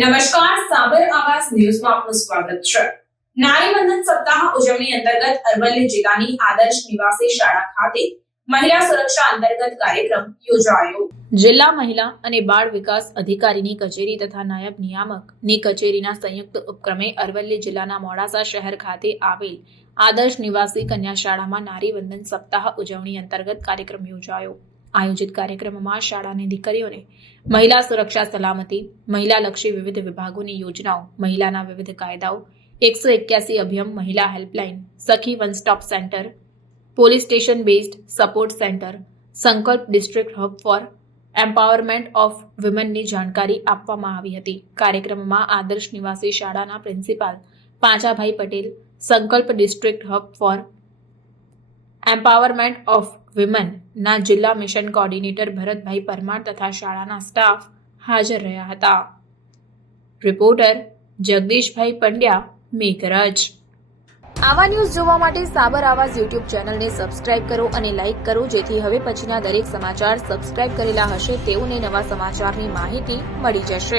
નમસ્કાર, સાબર આવાસ ન્યૂઝમાં આપનું સ્વાગત છે। નારી વંદન સપ્તાહ ઉજવણી અંતર્ગત અરવલ્લી જિલ્લાની આદર્શ નિવાસી શાળા ખાતે મહિલા સુરક્ષા અંતર્ગત કાર્યક્રમ યોજાયો। જિલ્લા મહિલા અને બાળ વિકાસ અધિકારીની કચેરી તથા નાયબ નિયામકની કચેરીના સંયુક્ત ઉપક્રમે અરવલ્લી જિલ્લાના મોડાસા શહેર ખાતે આવેલ આદર્શ નિવાસી કન્યા શાળામાં નારી વંદન સપ્તાહ ઉજવણી અંતર્ગત કાર્યક્રમ યોજાયો। આયોજિત કાર્યક્રમમાં શાળાની દીકરીઓને મહિલા સુરક્ષા સલામતી, મહિલાલક્ષી વિવિધ વિભાગોની યોજનાઓ, મહિલાના વિવિધ કાયદાઓ, 181 અભિયમ, મહિલા helpline, Sakhi one stop centre, police station based support centre, Sankalp district hub for empowerment of વિમેનની જાણકારી આપવામાં આવી હતી। કાર્યક્રમમાં આદર્શ નિવાસી શાળાના principal Panchabhai Patel, Sankalp district hub for empowerment of વિમેનના જિલ્લા મિશન કોઓર્ડિનેટર ભરતભાઈ પરમાર તથા શાળાના સ્ટાફ હાજર રહ્યા હતા। રિપોર્ટર જગદીશભાઈ પંડ્યા, મેઘરજ। આવા ન્યૂઝ જોવા માટે સાબર આવાસ યુટ્યુબ ચેનલને સબસ્ક્રાઇબ કરો અને લાઇક કરો, જેથી હવે પછીના દરેક સમાચાર સબસ્ક્રાઇબ કરેલા હશે તેઓને નવા સમાચારની માહિતી મળી જશે।